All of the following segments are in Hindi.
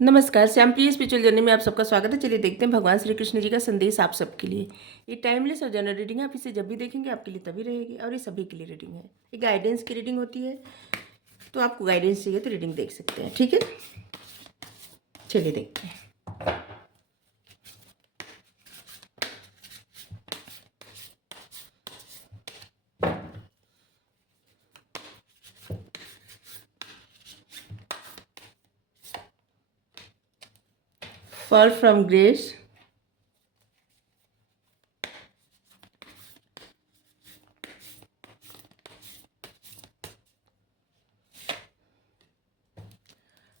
नमस्कार, श्यामप्रिय स्पिरिचुअल जर्नी में आप सबका स्वागत है। चलिए देखते हैं भगवान श्री कृष्ण जी का संदेश आप सबके लिए। ये टाइमलेस और जनरल रीडिंग है, आप इसे जब भी देखेंगे आपके लिए तभी रहेगी और ये सभी के लिए रीडिंग है। ये गाइडेंस की रीडिंग होती है, तो आपको गाइडेंस चाहिए तो रीडिंग देख सकते हैं, ठीक है। चलिए देखते हैं। Fall from grace,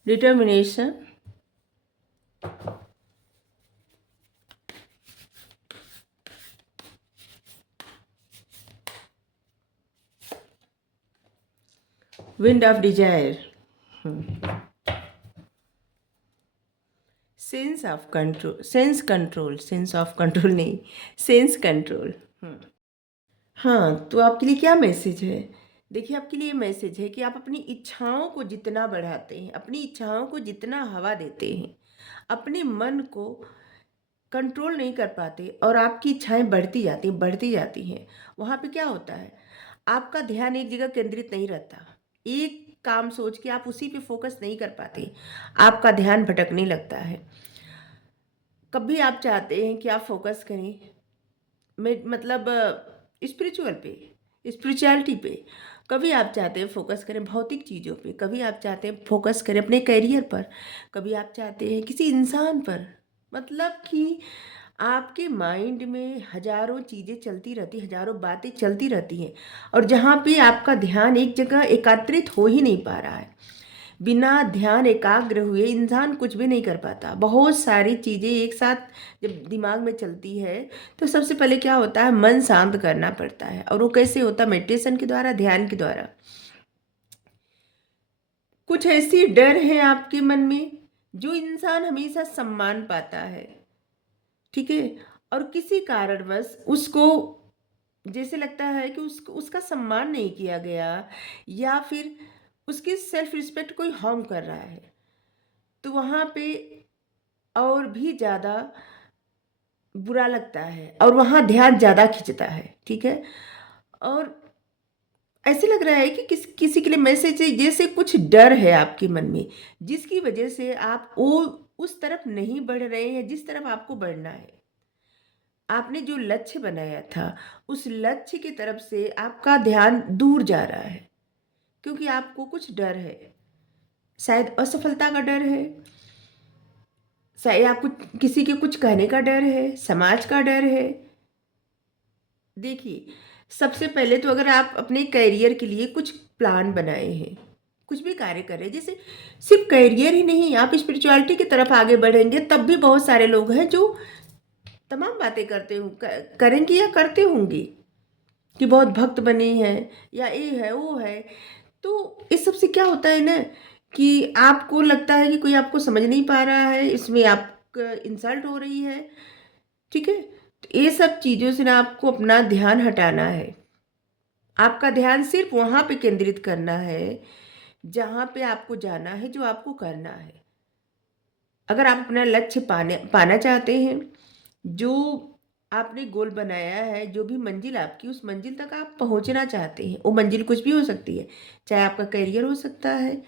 determination, wind of desire, sense of control, sense of control नहीं, सेंस कंट्रोल। हाँ, तो आपके लिए क्या मैसेज है? देखिए, आपके लिए मैसेज है कि आप अपनी इच्छाओं को जितना बढ़ाते हैं, अपनी इच्छाओं को जितना हवा देते हैं, अपने मन को कंट्रोल नहीं कर पाते और आपकी इच्छाएं बढ़ती जाती हैं। वहाँ पे क्या होता है, आपका ध्यान एक जगह केंद्रित नहीं रहता। एक काम सोच के आप उसी पे फोकस नहीं कर पाते, आपका ध्यान भटकने लगता है। कभी आप चाहते हैं कि आप फोकस करें मतलब स्पिरिचुअल पे, स्पिरिचुअलिटी पे। कभी आप चाहते हैं फोकस करें भौतिक चीज़ों पे, कभी आप चाहते हैं फोकस करें अपने करियर पर, कभी आप चाहते हैं किसी इंसान पर। मतलब कि आपके माइंड में हजारों चीज़ें चलती रहती, हजारों बातें चलती रहती हैं, और जहाँ पे आपका ध्यान एक जगह एकत्रित हो ही नहीं पा रहा है। बिना ध्यान एकाग्र हुए इंसान कुछ भी नहीं कर पाता। बहुत सारी चीज़ें एक साथ जब दिमाग में चलती है तो सबसे पहले क्या होता है, मन शांत करना पड़ता है। और वो कैसे होता है? मेडिटेशन के द्वारा, ध्यान के द्वारा। कुछ ऐसी डर है आपके मन में जो इंसान हमेशा सम्मान पाता है, ठीक है, और किसी कारणवश उसको जैसे लगता है कि उसका सम्मान नहीं किया गया, या फिर उसकी सेल्फ रिस्पेक्ट कोई हार्म कर रहा है, तो वहाँ पे और भी ज़्यादा बुरा लगता है और वहाँ ध्यान ज़्यादा खिंचता है, ठीक है। और ऐसे लग रहा है कि किसी के लिए मैसेज है, जैसे कुछ डर है आपके मन में, जिसकी वजह से आप वो उस तरफ नहीं बढ़ रहे हैं जिस तरफ आपको बढ़ना है। आपने जो लक्ष्य बनाया था, उस लक्ष्य की तरफ से आपका ध्यान दूर जा रहा है, क्योंकि आपको कुछ डर है। शायद असफलता का डर है, शायद आपको किसी के कुछ कहने का डर है, समाज का डर है। देखिए, सबसे पहले तो अगर आप अपने करियर के लिए कुछ प्लान बनाए हैं, कुछ भी कार्य कर रहे हैं, जैसे सिर्फ करियर ही नहीं, आप स्पिरिचुअलिटी की तरफ आगे बढ़ेंगे, तब भी बहुत सारे लोग हैं जो तमाम बातें करेंगे या करते होंगे कि बहुत भक्त बने हैं, या ये है वो है। तो इस सब से क्या होता है ना, कि आपको लगता है कि कोई आपको समझ नहीं पा रहा है, इसमें आप इंसल्ट हो रही है, ठीक है। तो ये सब चीज़ों से ना आपको अपना ध्यान हटाना है। आपका ध्यान सिर्फ वहाँ पे केंद्रित करना है जहाँ पे आपको जाना है, जो आपको करना है। अगर आप अपना लक्ष्य पाना चाहते हैं, जो आपने गोल बनाया है, जो भी मंजिल आपकी, उस मंजिल तक आप पहुँचना चाहते हैं, वो मंजिल कुछ भी हो सकती है। चाहे आपका करियर हो सकता है,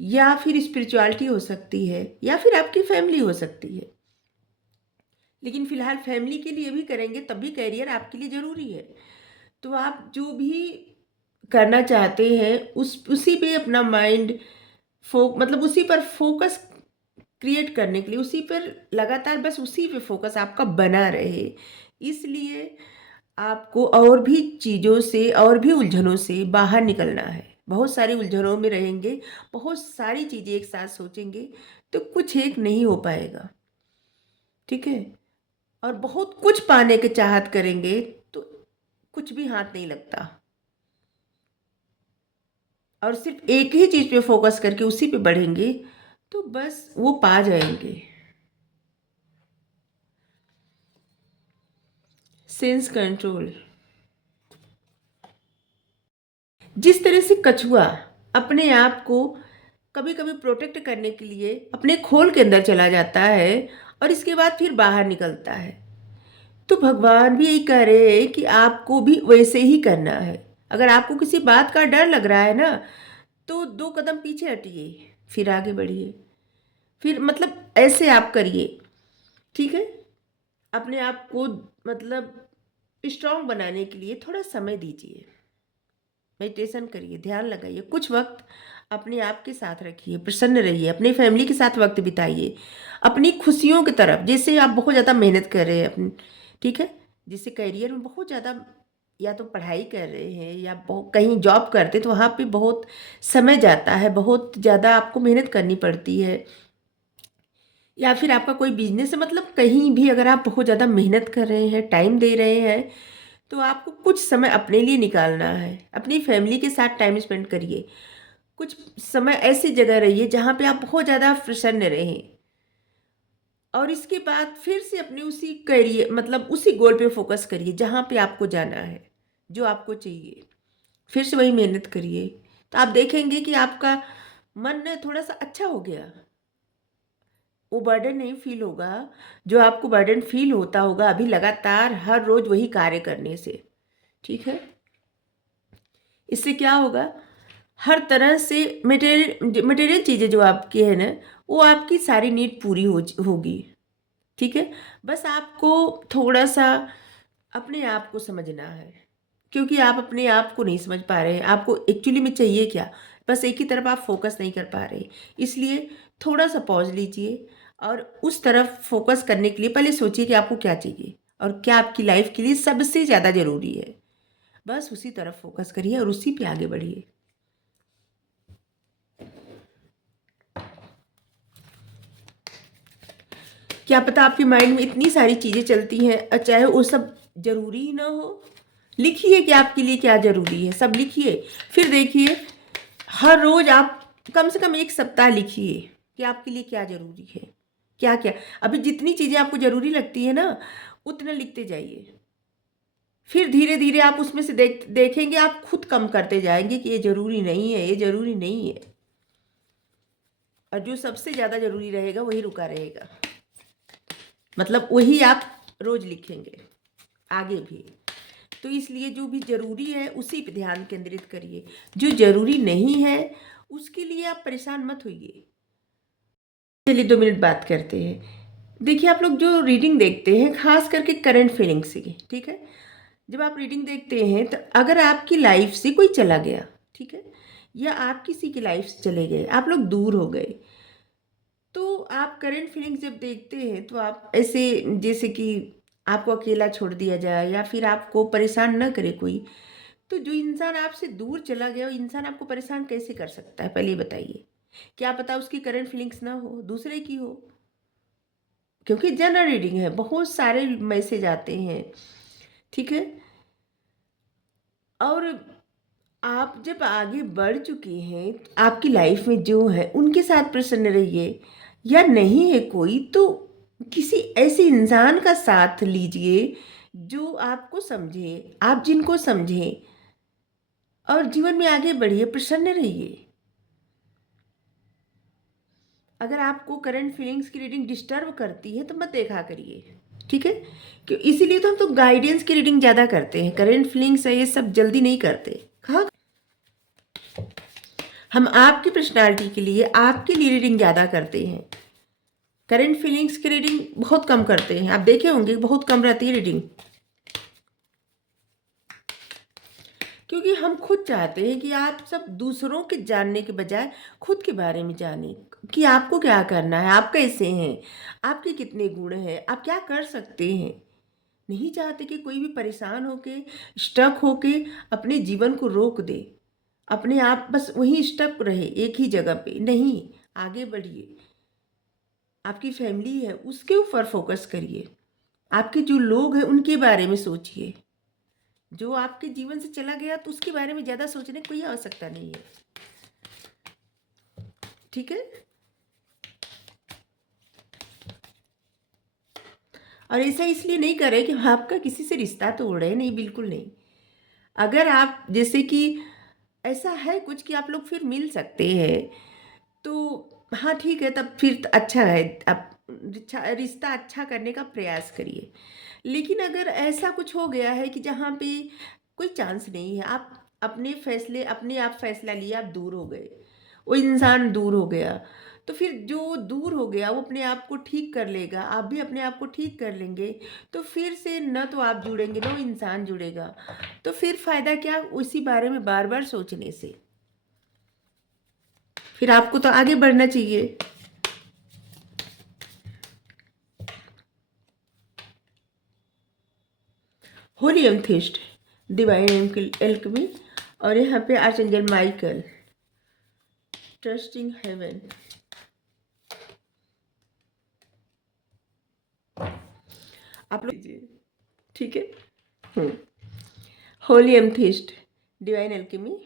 या फिर स्पिरिचुअलिटी हो सकती है, या फिर आपकी फैमिली हो सकती है। लेकिन फ़िलहाल फैमिली के लिए भी करेंगे तब भी करियर आपके लिए ज़रूरी है। तो आप जो भी करना चाहते हैं उसी पे अपना माइंड मतलब उसी पर फोकस क्रिएट करने के लिए, उसी पर लगातार बस उसी पे फोकस आपका बना रहे। इसलिए आपको और भी चीज़ों से, और भी उलझनों से बाहर निकलना है। बहुत सारी उलझनों में रहेंगे, बहुत सारी चीज़ें एक साथ सोचेंगे तो कुछ एक नहीं हो पाएगा, ठीक है। और बहुत कुछ पाने की चाहत करेंगे तो कुछ भी हाथ नहीं लगता, और सिर्फ एक ही चीज़ पे फोकस करके उसी पे बढ़ेंगे तो बस वो पा जाएंगे। Sense control. जिस तरह से कछुआ अपने आप को कभी कभी प्रोटेक्ट करने के लिए अपने खोल के अंदर चला जाता है और इसके बाद फिर बाहर निकलता है। तो भगवान भी यही कह रहे हैं कि आपको भी वैसे ही करना है। अगर आपको किसी बात का डर लग रहा है ना, तो 2 कदम पीछे हटिए, फिर आगे बढ़िए, फिर मतलब ऐसे आप करिए। ठीक है, अपने आप को मतलब स्ट्रांग बनाने के लिए थोड़ा समय दीजिए, मेडिटेशन करिए, ध्यान लगाइए, कुछ वक्त अपने आप के साथ रखिए, प्रसन्न रहिए, अपनी फैमिली के साथ वक्त बिताइए, अपनी खुशियों की तरफ। जैसे आप बहुत ज़्यादा मेहनत कर रहे हैं अपनी, ठीक है, जैसे करियर में बहुत ज़्यादा, या तो पढ़ाई कर रहे हैं या बहुत कहीं जॉब करते, तो वहाँ पे बहुत समय जाता है, बहुत ज़्यादा आपको मेहनत करनी पड़ती है। या फिर आपका कोई बिजनेस है, मतलब कहीं भी अगर आप बहुत ज़्यादा मेहनत कर रहे हैं, टाइम दे रहे हैं, तो आपको कुछ समय अपने लिए निकालना है, अपनी फैमिली के साथ टाइम स्पेंड करिए। कुछ समय ऐसी जगह रहिए जहाँ पे आप बहुत ज़्यादा प्रसन्न रहें, और इसके बाद फिर से अपने उसी करिए, मतलब उसी गोल पे फोकस करिए जहाँ पे आपको जाना है, जो आपको चाहिए। फिर से वही मेहनत करिए, तो आप देखेंगे कि आपका मन ना थोड़ा सा अच्छा हो गया। वो बर्डन नहीं फील होगा, जो आपको बर्डन फील होता होगा अभी लगातार हर रोज वही कार्य करने से। ठीक है, इससे क्या होगा, हर तरह से मटेरियल मटेरियल चीज़ें जो आपकी है ना, वो आपकी सारी नीड पूरी होगी। ठीक है, बस आपको थोड़ा सा अपने आप को समझना है, क्योंकि आप अपने आप को नहीं समझ पा रहे हैं, आपको एक्चुअली में चाहिए क्या। बस एक ही तरफ आप फोकस नहीं कर पा रहे, इसलिए थोड़ा सा पॉज लीजिए और उस तरफ फोकस करने के लिए पहले सोचिए कि आपको क्या चाहिए और क्या आपकी लाइफ के लिए सबसे ज़्यादा ज़रूरी है। बस उसी तरफ फोकस करिए और उसी पे आगे बढ़िए। क्या पता आपके माइंड में इतनी सारी चीज़ें चलती हैं और चाहे वो सब ज़रूरी ही ना हो। लिखिए कि आपके लिए क्या ज़रूरी है, सब लिखिए। फिर देखिए, हर रोज़ आप कम से कम 1 सप्ताह लिखिए कि आपके लिए क्या ज़रूरी है, क्या क्या। अभी जितनी चीज़ें आपको ज़रूरी लगती है ना, उतना लिखते जाइए। फिर धीरे धीरे आप उसमें से देखेंगे, आप खुद कम करते जाएंगे कि ये ज़रूरी नहीं है, ये ज़रूरी नहीं है, और जो सबसे ज़्यादा ज़रूरी रहेगा वही रुका रहेगा। मतलब वही आप रोज़ लिखेंगे आगे भी। तो इसलिए जो भी ज़रूरी है उसी पे ध्यान केंद्रित करिए, जो ज़रूरी नहीं है उसके लिए आप परेशान मत होइए। चलिए 2 मिनट बात करते हैं। देखिए, आप लोग जो रीडिंग देखते हैं खास करके करंट फीलिंग्स की, ठीक है, जब आप रीडिंग देखते हैं तो अगर आपकी लाइफ से कोई चला गया, ठीक है, या आप किसी की लाइफ से चले गए, आप लोग दूर हो गए, तो आप करंट फीलिंग्स जब देखते हैं तो आप ऐसे, जैसे कि आपको अकेला छोड़ दिया जाए या फिर आपको परेशान न करे कोई, तो जो इंसान आपसे दूर चला गया वो इंसान आपको परेशान कैसे कर सकता है, पहले ये बताइए। क्या पता उसकी करंट फीलिंग्स ना हो, दूसरे की हो, क्योंकि जनरल रीडिंग है, बहुत सारे मैसेज आते हैं। ठीक है, और आप जब आगे बढ़ चुके हैं, आपकी लाइफ में जो है उनके साथ प्रसन्न रहिए, या नहीं है कोई तो किसी ऐसे इंसान का साथ लीजिए जो आपको समझे, आप जिनको समझें, और जीवन में आगे बढ़िए, प्रसन्न रहिए। अगर आपको करंट फीलिंग्स की रीडिंग डिस्टर्ब करती है तो मत देखा करिए। ठीक है, क्यों, इसीलिए तो हम तो गाइडेंस की रीडिंग ज़्यादा करते हैं, करंट फीलिंग्स है ये सब जल्दी नहीं करते। हाँ, हम आपकी पर्सनालिटी के लिए, आपके लिए रीडिंग ज़्यादा करते हैं, करंट फीलिंग्स की रीडिंग बहुत कम करते हैं। आप देखे होंगे बहुत कम रहती है रीडिंग, क्योंकि हम खुद चाहते हैं कि आप सब दूसरों के जानने के बजाय खुद के बारे में जानें, कि आपको क्या करना है, आप कैसे हैं, आपके कितने गुण हैं, आप क्या कर सकते हैं। नहीं चाहते कि कोई भी परेशान होके, स्टक होके अपने जीवन को रोक दे, अपने आप बस वहीं स्टक रहे एक ही जगह पे। नहीं, आगे बढ़िए, आपकी फैमिली है उसके ऊपर फोकस करिए, आपके जो लोग हैं उनके बारे में सोचिए। जो आपके जीवन से चला गया तो उसके बारे में ज़्यादा सोचने की कोई आवश्यकता नहीं है। ठीक है, और ऐसा इसलिए नहीं करें कि आपका किसी से रिश्ता तोड़ रहे हैं, नहीं, बिल्कुल नहीं। अगर आप जैसे कि ऐसा है कुछ कि आप लोग फिर मिल सकते हैं, तो हाँ ठीक है, तब फिर तो अच्छा है, आप रिश्ता अच्छा करने का प्रयास करिए। लेकिन अगर ऐसा कुछ हो गया है कि जहाँ पे कोई चांस नहीं है, अपने आप फैसला लिया, आप दूर हो गए, वो इंसान दूर हो गया, तो फिर जो दूर हो गया वो अपने आप को ठीक कर लेगा, आप भी अपने आप को ठीक कर लेंगे, तो फिर से न तो आप जुड़ेंगे न वो इंसान जुड़ेगा, तो फिर फायदा क्या उसी बारे में बार बार सोचने से। फिर आपको तो आगे बढ़ना चाहिए। होली एमथिस्ट, डिवाइन एल्कमी, और यहाँ पे आर्चेंजल माइकल, ट्रस्टिंग हेवन। आप लोग लीजिए, ठीक है। हम्म होली एमथिस्ट, डिवाइन एल्केमी,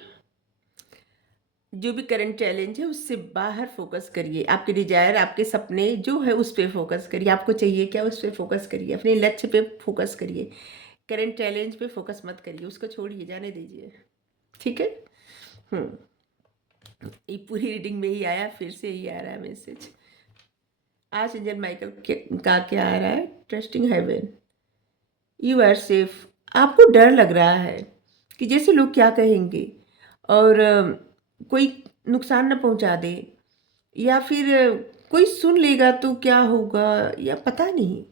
जो भी करंट चैलेंज है उससे बाहर फोकस करिए, आपके डिजायर, आपके सपने जो है उस पर फोकस करिए, आपको चाहिए क्या उस पर फोकस करिए, अपने लक्ष्य पे फोकस करिए, करंट चैलेंज पे फोकस मत करिए, उसको छोड़िए, जाने दीजिए, ठीक है। ये पूरी रीडिंग में ही आया, फिर से ही आ रहा है मैसेज। आज एंजल माइकल का क्या आ रहा है, trusting heaven, you are safe. आपको डर लग रहा है कि जैसे लोग क्या कहेंगे, और कोई नुकसान न पहुंचा दे, या फिर कोई सुन लेगा तो क्या होगा, या पता नहीं,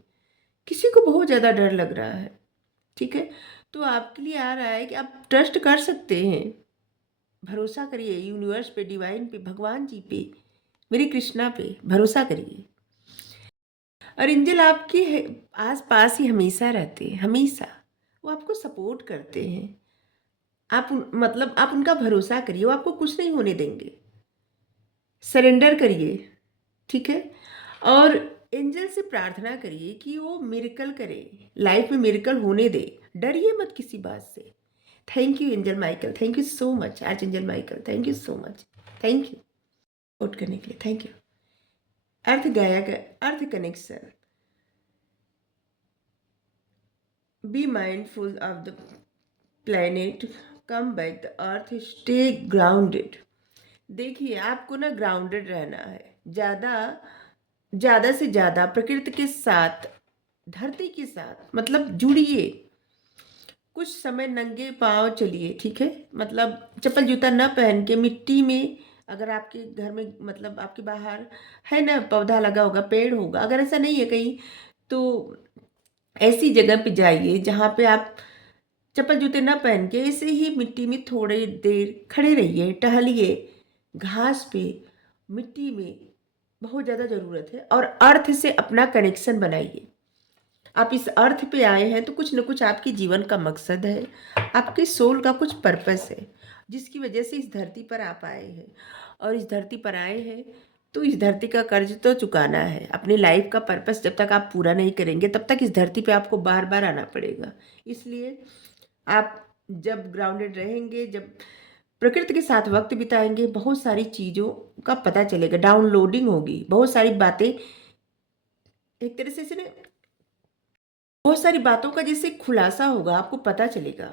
किसी को बहुत ज़्यादा डर लग रहा है, ठीक है। तो आपके लिए आ रहा है कि आप ट्रस्ट कर सकते हैं, भरोसा करिए यूनिवर्स पे, डिवाइन पे, भगवान जी पे, मेरी कृष्णा पे भरोसा करिए। और एंजल आपके आस पास ही हमेशा रहते हैं, हमेशा वो आपको सपोर्ट करते हैं। मतलब आप उनका भरोसा करिए, वो आपको कुछ नहीं होने देंगे, सरेंडर करिए, ठीक है। और एंजल से प्रार्थना करिए कि वो मिरेकल करे, लाइफ में मिरेकल होने दे, डरिए मत किसी बात से। Thank you angel Michael, thank you so much archangel Michael, thank you so much, thank you support करने के लिए, थैंक यू। अर्थ गाया का earth connection, be mindful of the planet, come back the earth, stay grounded. देखिए आपको ना ग्राउंडेड रहना है, ज़्यादा ज़्यादा से ज़्यादा प्रकृति के साथ, धरती के साथ मतलब जुड़िए, कुछ समय नंगे पाँव चलिए, ठीक है। मतलब चप्पल जूता न पहन के मिट्टी में, अगर आपके घर में मतलब आपके बाहर है ना पौधा लगा होगा, पेड़ होगा, अगर ऐसा नहीं है कहीं, तो ऐसी जगह पे जाइए जहाँ पे आप चप्पल जूते ना पहन के ऐसे ही मिट्टी में थोड़ी देर खड़े रहिए, टहलिए, घास पे, मिट्टी में, बहुत ज़्यादा ज़रूरत है। और अर्थ से अपना कनेक्शन बनाइए। आप इस अर्थ पे आए हैं तो कुछ न कुछ आपके जीवन का मकसद है, आपके सोल का कुछ पर्पस है, जिसकी वजह से इस धरती पर आप आए हैं। और इस धरती पर आए हैं तो इस धरती का कर्ज तो चुकाना है। अपनी लाइफ का पर्पस जब तक आप पूरा नहीं करेंगे तब तक इस धरती पे आपको बार बार आना पड़ेगा। इसलिए आप जब ग्राउंडेड रहेंगे, जब प्रकृति के साथ वक्त बिताएंगे, बहुत सारी चीज़ों का पता चलेगा, डाउनलोडिंग होगी, बहुत सारी बातें, एक तरह से ना बहुत सारी बातों का जैसे खुलासा होगा, आपको पता चलेगा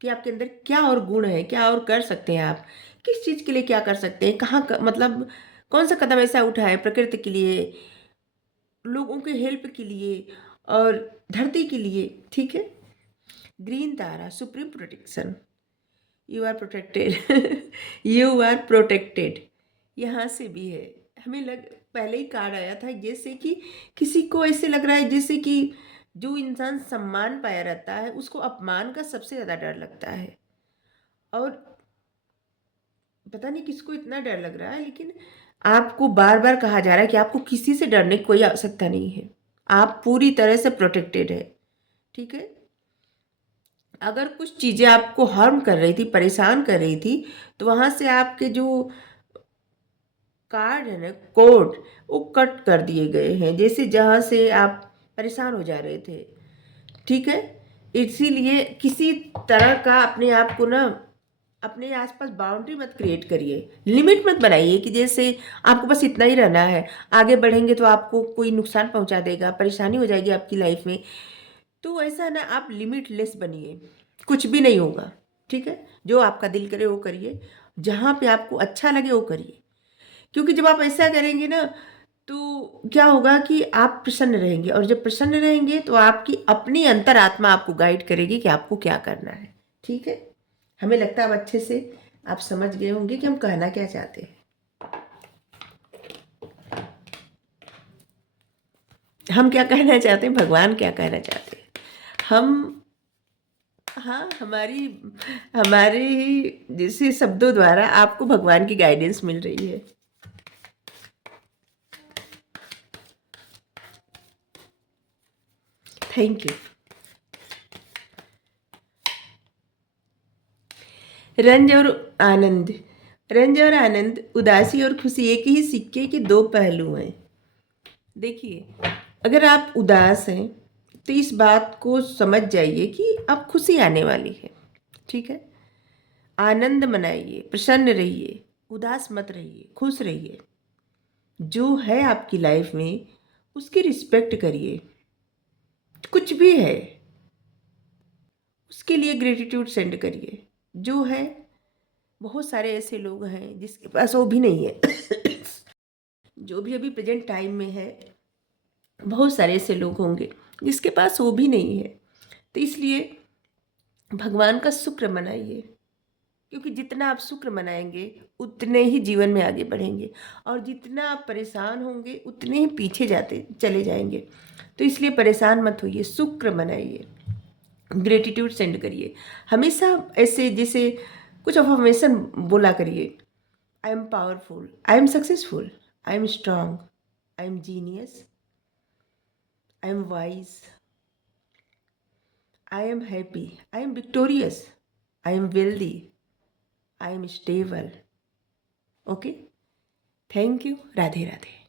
कि आपके अंदर क्या और गुण है, क्या और कर सकते हैं आप, किस चीज़ के लिए क्या कर सकते हैं, मतलब कौन सा कदम ऐसा उठाए प्रकृति के लिए, लोगों के हेल्प के लिए और धरती के लिए, ठीक है। Green Tara, supreme protection, you are protected you are protected, यहाँ से भी है। हमें पहले ही कार्ड आया था जैसे कि किसी को ऐसे लग रहा है जैसे कि जो इंसान सम्मान पाया रहता है उसको अपमान का सबसे ज़्यादा डर लगता है। और पता नहीं किसको इतना डर लग रहा है, लेकिन आपको बार बार कहा जा रहा है कि आपको किसी से डरने की कोई आवश्यकता नहीं है, आप पूरी तरह से प्रोटेक्टेड है, ठीक है। अगर कुछ चीज़ें आपको हार्म कर रही थी, परेशान कर रही थी, तो वहाँ से आपके जो कार्ड है ना, कोड, वो कट कर दिए गए हैं, जैसे जहाँ से आप परेशान हो जा रहे थे, ठीक है। इसीलिए किसी तरह का अपने आप को ना, अपने आसपास बाउंड्री मत क्रिएट करिए, लिमिट मत बनाइए कि जैसे आपको बस इतना ही रहना है, आगे बढ़ेंगे तो आपको कोई नुकसान पहुंचा देगा, परेशानी हो जाएगी आपकी लाइफ में। तो ऐसा ना, आप लिमिटलेस बनिए, कुछ भी नहीं होगा, ठीक है। जो आपका दिल करे वो करिए, जहाँ पे आपको अच्छा लगे वो करिए, क्योंकि जब आप ऐसा करेंगे ना, तो क्या होगा कि आप प्रसन्न रहेंगे, और जब प्रसन्न रहेंगे तो आपकी अपनी अंतरात्मा आपको गाइड करेगी कि आपको क्या करना है। ठीक है, हमें लगता है अब अच्छे से आप समझ गए होंगे कि हम कहना क्या चाहते हैं। हम क्या कहना चाहते हैं, भगवान क्या कहना चाहते हैं। हम, हाँ, हमारे ही जैसे शब्दों द्वारा आपको भगवान की गाइडेंस मिल रही है। Thank you. रंज और आनंद। रंज और आनंद, उदासी और खुशी एक ही सिक्के के दो पहलू हैं। देखिए, अगर आप उदास हैं तो इस बात को समझ जाइए कि अब खुशी आने वाली है। ठीक है, आनंद मनाइए, प्रसन्न रहिए, उदास मत रहिए, खुश रहिए। जो है आपकी लाइफ में उसकी रिस्पेक्ट करिए। कुछ भी है उसके लिए ग्रेटिट्यूड सेंड करिए। जो है, बहुत सारे ऐसे लोग हैं जिसके पास वो भी नहीं है। जो भी अभी प्रेजेंट टाइम में है, बहुत सारे ऐसे लोग होंगे जिसके पास वो भी नहीं है। तो इसलिए भगवान का शुक्र मनाइए, क्योंकि जितना आप शुक्र मनाएंगे उतने ही जीवन में आगे बढ़ेंगे, और जितना आप परेशान होंगे उतने ही पीछे जाते चले जाएंगे। तो इसलिए परेशान मत होइए, शुक्र मनाइए, ग्रेटिट्यूड सेंड करिए। हमेशा ऐसे जैसे कुछ अफर्मेशन बोला करिए। I am powerful, I am successful, I am strong, I am genius, I am wise, I am happy, I am victorious, I am wealthy, I am stable. Okay, thank you. Radhe Radhe.